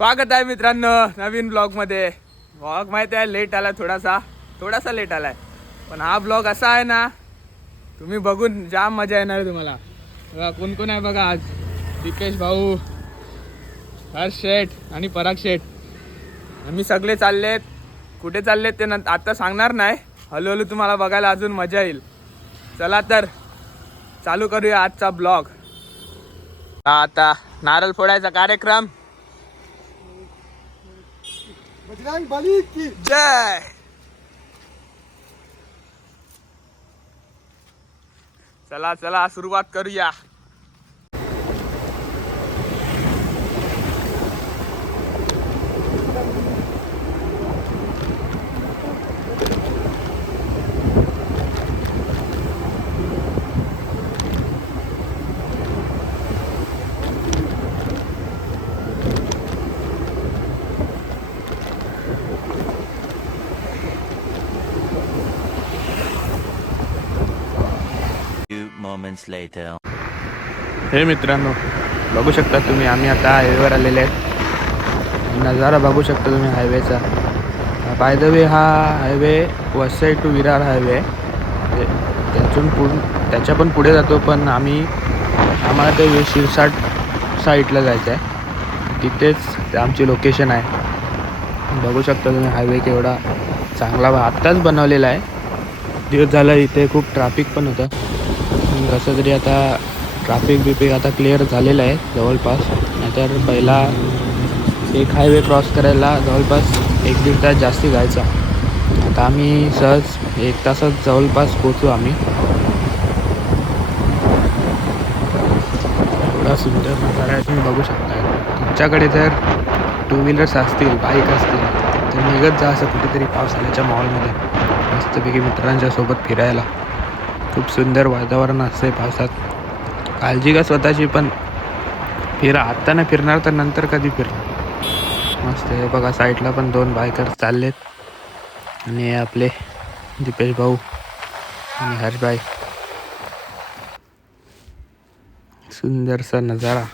स्वागत आहे मित्रांनो नवीन ब्लॉगमध्ये. ब्लॉग माहिती आहे लेट आला थोडासा. थोडासा लेट आलाय. पण हा ब्लॉग असा आहे ना तुम्ही बघून जाम मजा येणार आहे तुम्हाला. बघा कोण कोण आहे बघा आज? दीपेश भाऊ हर्ष शेठ आणि पराग शेठ. आम्ही सगळे चाललेत. कुठे चाललेत ते नंतर आत्ता सांगणार नाही. हळूहळू तुम्हाला बघायला अजून मजा येईल. चला तर चालू करूया आजचा ब्लॉग आता नारळ फोडायचा कार्यक्रम. बजरंग बली की जय चला चला सुरुवात करूया moments later. हे मित्रांनो बघू शकता तुम्ही आम्ही आता हायवेवर आलेले आहेत. नजारा बघू शकता तुम्ही हायवेचा बाय द वे हा highway Vasai to Virar highway आहे. त्यातून पुढ त्याच्या पण पुढे जातो पण आम्ही आम्हाला ते शिरसाट साईडला जायचं आहे तिथेच आमची लोकेशन आहे. बघू शकता तुम्ही हायवे केवढा चांगला आत्ताच बनवलेला आहे. दिवस झाला इथे खूप ट्रॅफिक पण होतं. कसं तरी आता ट्रॅफिक बिफिक आता क्लिअर झालेलं आहे जवळपास. नाहीतर पहिला एक हायवे क्रॉस करायला जवळपास एक दीड तास जास्ती जायचा. आता आम्ही सहज एक तासात जवळपास पोचू आम्ही. एवढा सुंदर नजारा आहे तुम्ही बघू शकता तुमच्याकडे जर टू व्हीलर्स असतील बाईक असतील तर निघत जा असं कुठेतरी पावसाळ्याच्या मॉलमध्ये मस्तपैकी मित्रांच्या सोबत फिरायला. खूप सुंदर वातावरण असते पावसात. काळजी का स्वतःची पण फिरा. आत्ता नाही फिरणार तर नंतर कधी फिरणार. मस्त हे बघा साईडला पण दोन बायकर चाललेत. आणि आपले दीपेश भाऊ आणि हर्षभाई सुंदरसा नजारा.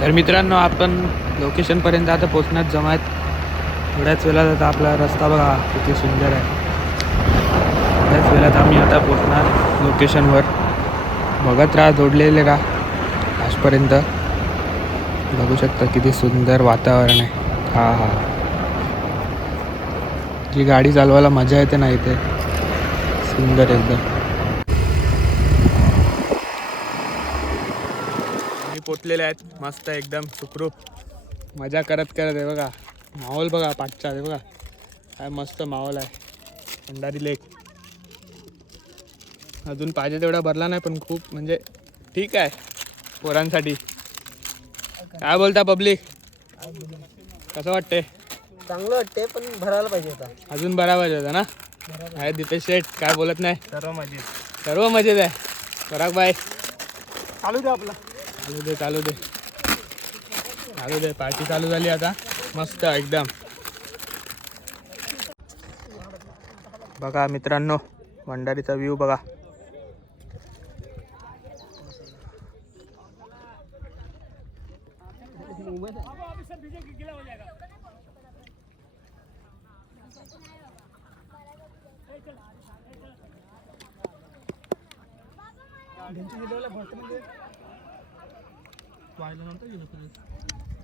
तर मित्रांनो आपण लोकेशनपर्यंत आता पोचण्यात जमात. थोड्याच वेळात आता आपला रस्ता बघा किती सुंदर आहे. थोड्याच वेळात आम्ही आता पोचणार लोकेशनवर बघत राहा जोडलेले राहा आजपर्यंत. बघू शकता किती सुंदर वातावरण आहे. हा हा. जी गाडी चालवायला मजा येते ना इथे? सुंदर एकदम. पोचलेले आहेत. मस्त एकदम. सुखरूप. मजा करत करत आहे बघा. माहोल बघा पाठचा आहे बघा. काय मस्त माहोल आहे. भंडारी लेक. अजून पाहिजे तेवढा भरला नाही पण खूप म्हणजे ठीक आहे पोरांसाठी. काय बोलता पब्लिक? कसं वाटते चांगलं वाटते पण भरायला पाहिजे होता. अजून बरा पाहिजे होता ना? आहे दीपेश शेठ काय बोलत नाही? सर्व मजेत. सर्व मजेत आहे. पराग बाय चालू दे आपला. चालू दे चालू दे. चालू दे पार्टी चालू झाली आता. मस्त एकदम. बघा मित्रांनो भंडारीचा व्ह्यू बघा.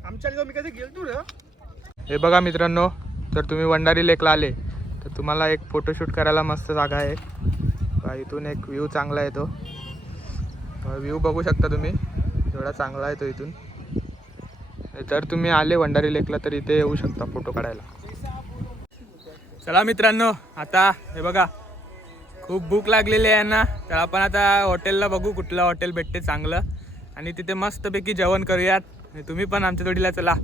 आमच्या मी कधी गेलतो रे. हे बघा मित्रांनो जर तुम्ही वंडारी लेकला आले. तर तुम्हाला एक फोटोशूट करायला मस्त जागा आहे. बघा, इथून एक व्ह्यू चांगला येतो. व्ह्यू बघू शकता तुम्ही. एवढा चांगला आहे तो इथून. जर तुम्ही आले वंडारी लेकला तर इथे येऊ शकता फोटो काढायला. चला मित्रांनो आता हे बघा खूप भूक लागलेली आहे ना तर आपण आता हॉटेलला बघू कुठलं हॉटेल भेटते चांगलं. आणि तिथे मस्तपैकी जेवण करूयात. आणि तुम्ही पण आमच्या जोडीला चला.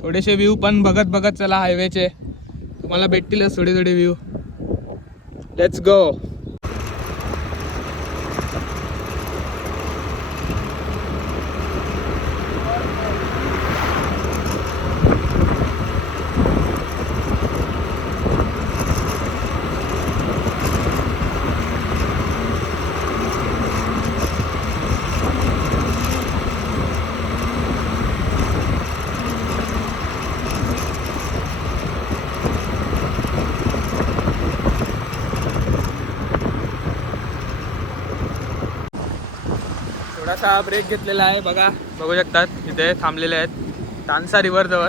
थोडेसे व्ह्यू पण बघत बघत चला हायवेचे तुम्हाला भेटतीलच थोडे थोडे व्ह्यू लेट्स गो थोडासा ब्रेक घेतलेला आहे. बघा बघू शकतात इथे थांबलेले आहेत. तानसा रिव्हर जवळ.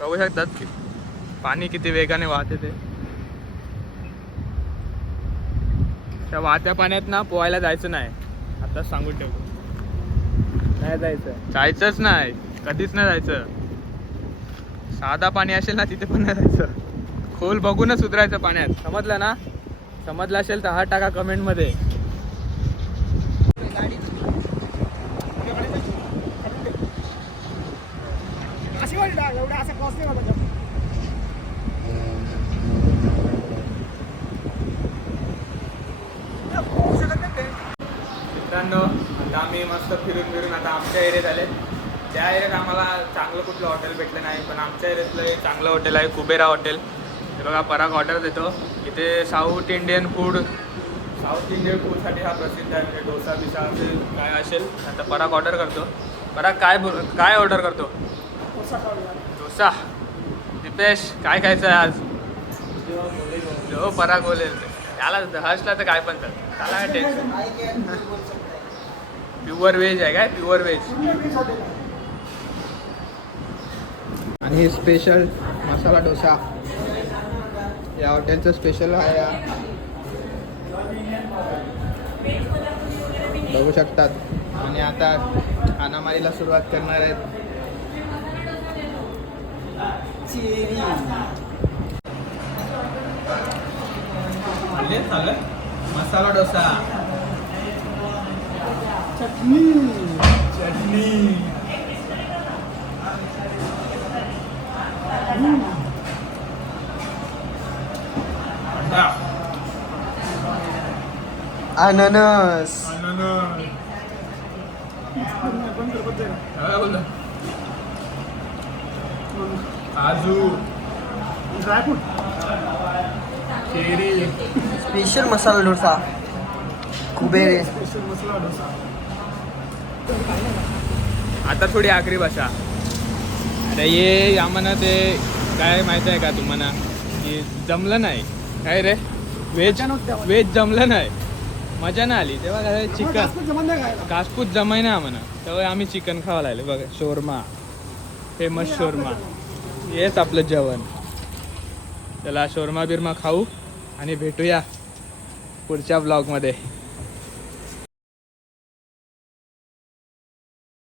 बघू शकतात. की पाणी किती वेगाने वाहते ते. त्या वाहत्या पाण्यात ना पोहायला जायचं नाही. आता सांगून ठेवतो. नाही जायचं. जायचंच नाही. कधीच नाही जायचं. साधा पाणी असेल ना तिथे पण नाही जायचं. खोल बघूनच उतरायचं पाण्यात. समजलं ना? समजलं असेल तर हा टाका कमेंटमध्ये अशी वाटली ना एवढं असं क्रॉस नाही वाटत मित्रांनो आता आम्ही मस्त फिरून फिरून आता आमच्या एरियात आले. त्या एरियात आम्हाला चांगलं कुठलं हॉटेल भेटलं नाही पण आमच्या एरियातलं एक चांगलं हॉटेल आहे कुबेरा हॉटेल हे बघा पराग ऑर्डर देतो इथे south Indian food south Indian फूडसाठी हा प्रसिद्ध आहे म्हणजे डोसा बिसा असेल काय असेल आता पराग ऑर्डर करतो. पराग काय बोल काय ऑर्डर करतो? डोसा दिपेश काय खायचं आहे आज हो पराग बोलेल. त्याला हसला तर काय पण तर. त्याला काय टेन्शन प्युअर व्हेज आहे काय? Pure veg. आणि स्पेशल मसाला डोसा. या हॉटेलचं स्पेशल आहे हा. बघू शकतात. आणि आता खानामारीला सुरुवात करणार आहेत. मसाला डोसा. चटणी चटणी अननस काजू dry fruit cherry special masala dosa कुबेरे special masala dosa आता थोडी आगरी भाषा. अरे ये आम्हाला ते काय माहीत आहे का तुम्हाला? की जमलं नाही. काय रे? व्हेज व्हेज जमलं नाही. मजा नाही आली. तेव्हा काय चिकन? कासपूत जमाय ना आम्हाला. तेव्हा आम्ही चिकन खावा लागले. बघा शोरमा. फेमस शोरमा. हेच आपलं जेवण. त्याला शोरमा बिरमा खाऊ आणि भेटूया पुढच्या ब्लॉगमध्ये